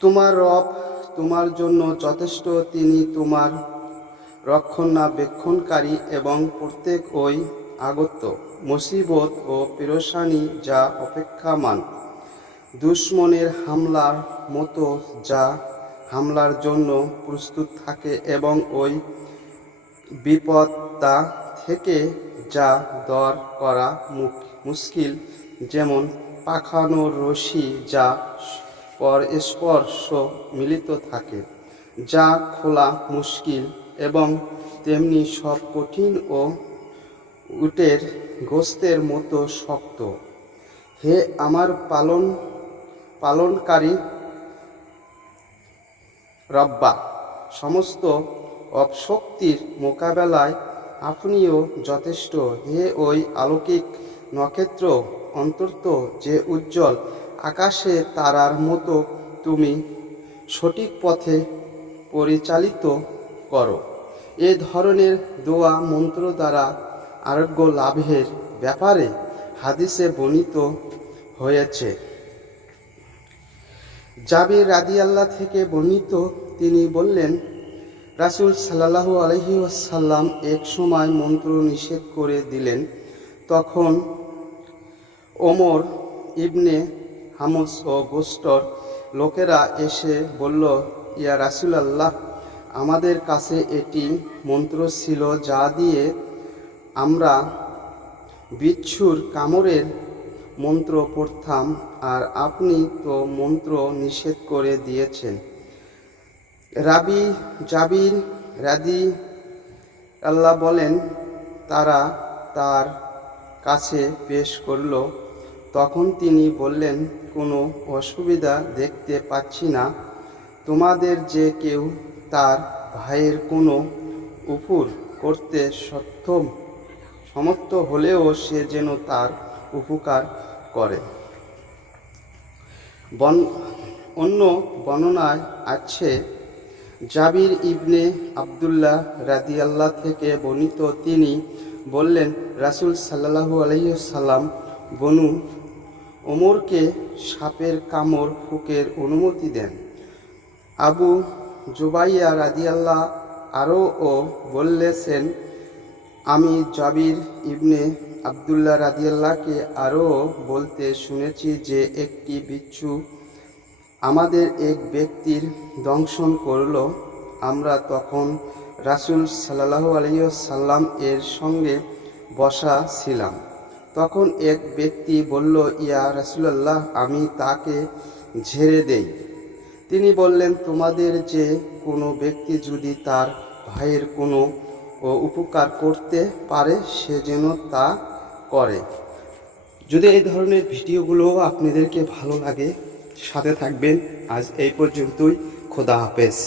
তোমার রব তোমার জন্য যথেষ্ট, তিনি তোমার রক্ষণাবেক্ষণকারী এবং প্রত্যেক ওই আগত মুসিবত ও পেরেশানি যা অপেক্ষামান, দুশমনের হামলার মতো যা হামলার জন্য প্রস্তুত থাকে এবং ওই বিপদটা থেকে যা দর করা মুশকিল, যেমন পাখানোর রশি যা পরস্পর্শ মিলিত থাকে, যা খোলা মুশকিল, এবং তেমনি সব কঠিন ও উটের গোস্তের মতো শক্ত। হে আমার পালনকারী রব্বা, সমস্ত অপশক্তির মোকাবেলায় আপনিও যথেষ্ট। হে ওই অলৌকিক নক্ষত্র অন্তত যে উজ্জ্বল আকাশে তারার মতো তুমি সঠিক পথে পরিচালিত করো। এ ধরনের দোয়া মন্ত্র দ্বারা আরোগ্য লাভের ব্যাপারে হাদিসে বর্ণিত হয়েছে। জাবির রাদিয়াল্লাহ থেকে বর্ণিত, তিনি বললেন, রাসূল সাল্লাল্লাহু আলাইহি ওয়াসাল্লাম এক সময় মন্ত্র নিষেধ করে দিলেন। তখন ওমর ইবনে হামস ও গোষ্ঠর লোকেরা এসে বলল, ইয়া রাসূলাল্লাহ, আমাদের কাছে এটি মন্ত্র ছিল যা দিয়ে আমরা বিচ্ছুর কামড়ের মন্ত্র পড়তাম, আর আপনি তো মন্ত্র নিষেধ করে দিয়েছেন। জাবির রাদিয়াল্লাহ বলেন, তারা তার কাছে পেশ করল। তখন তিনি বললেন, কোনো অসুবিধা দেখতে পাচ্ছি না। তোমাদের যে কেউ তার ভাইয়ের কোনো উপর করতে সমর্থ হলেও সে যেন তার উপকার করে। অন্য বর্ণনায় আছে, জাবির ইবনে আবদুল্লাহ রাদিয়াল্লাহ থেকে বর্ণিত, তিনি বললেন, রাসূল সাল্লাল্লাহু আলাইহি ওয়াসাল্লাম বনু ওমরকে সাপের কামড় ফুঁকের অনুমতি দেন। আবু জুবাইয়া রাদিয়াল্লাহ আরও বলেছেন, আমি জাবির ইবনে আবদুল্লাহ রাদিয়াল্লাহকে আরও বলতে শুনেছি যে একটি বিচ্ছু আমাদের এক ব্যক্তির দংশন করল। আমরা তখন রাসূল সাল্লাল্লাহু আলাইহি ওয়াসাল্লাম এর সঙ্গে বসা ছিলাম। তখন এক ব্যক্তি বলল, ইয়া রাসূলুল্লাহ, আমি তাকে ঝেড়ে দেই। তিনি বললেন, তোমাদের যে কোনো ব্যক্তি যদি তার ভাইয়ের কোনো উপকার করতে পারে সে যেন তা করে। যদি এই ধরনের ভিডিওগুলো আপনাদেরকে ভালো লাগে, সাথে থাকবেন। আজ এই পর্যন্তই। খোদা হাফেজ।